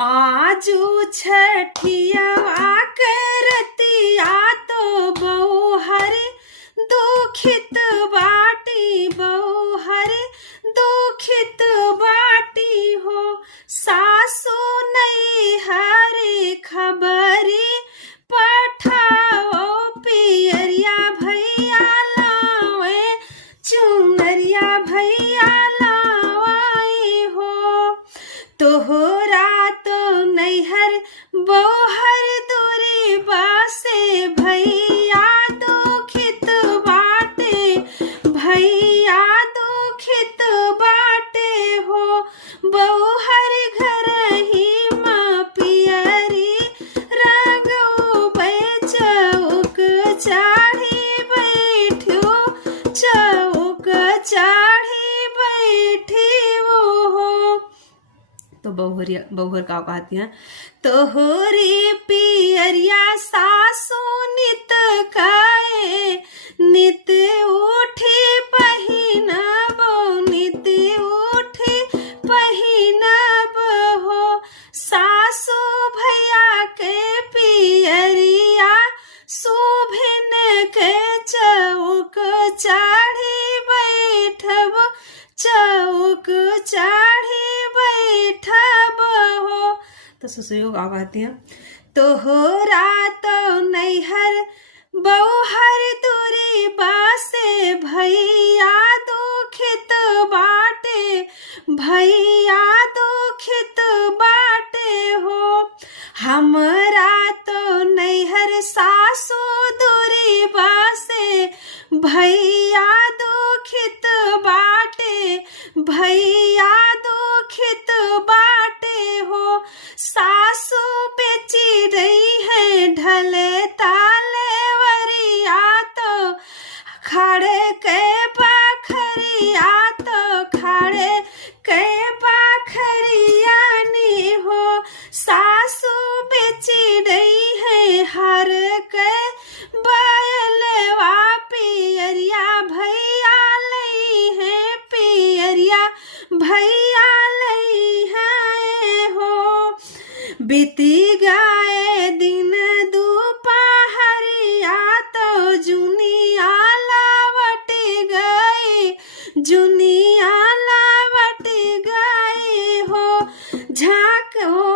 आजू छठिया करतिया तो बौहर दुखित बाटी, बौहर दुखित बाटी हो। सासू नैहर खबरी पठाओ, पियरिया भैया लावे चुनरिया भैया लावाई हो। तोहरा तो नैहर बौहर दूरी बासे, भैया दुखित बाटे, भैया दुखित बाटे हो। बौहर घर ही माँ पियरी रंगो चौक चाढ़ी बैठो, चौक चाढ़ी बैठी वो हो। तो बौहर का कहती हैं, तोहरी पियरिया सासू नित काए, नित उठी पहिनब, नित उठी पहिनब हो। सासू भैया के पियरिया शोभिन के चौक चाढ़ी बैठब, चौक चाढ़ी बैठब हो। तो ससुर का कहती हैं, तोहरा तो नैहर बौहर दूरी बासे, भैया दुखित बाटे, भैया दुखित बाटे हो। हमरा तो नैहर सासू दूरी बासे, भैया दुखित बाटे, भैया दुखित बाटे हो। सासू बेची रही है ढले ताले वरिया, तो खड़े के बखरिया, तो खड़े के बखरिया नी हो। सासू बेची रही है हर के बयलवा, पियरिया भैया लई है, पियरिया भैया लई है हो। बीती गए दिन दोपहरिया, तो जुनिया लावट गई, जुनिया लावट गई हो। झाँक हो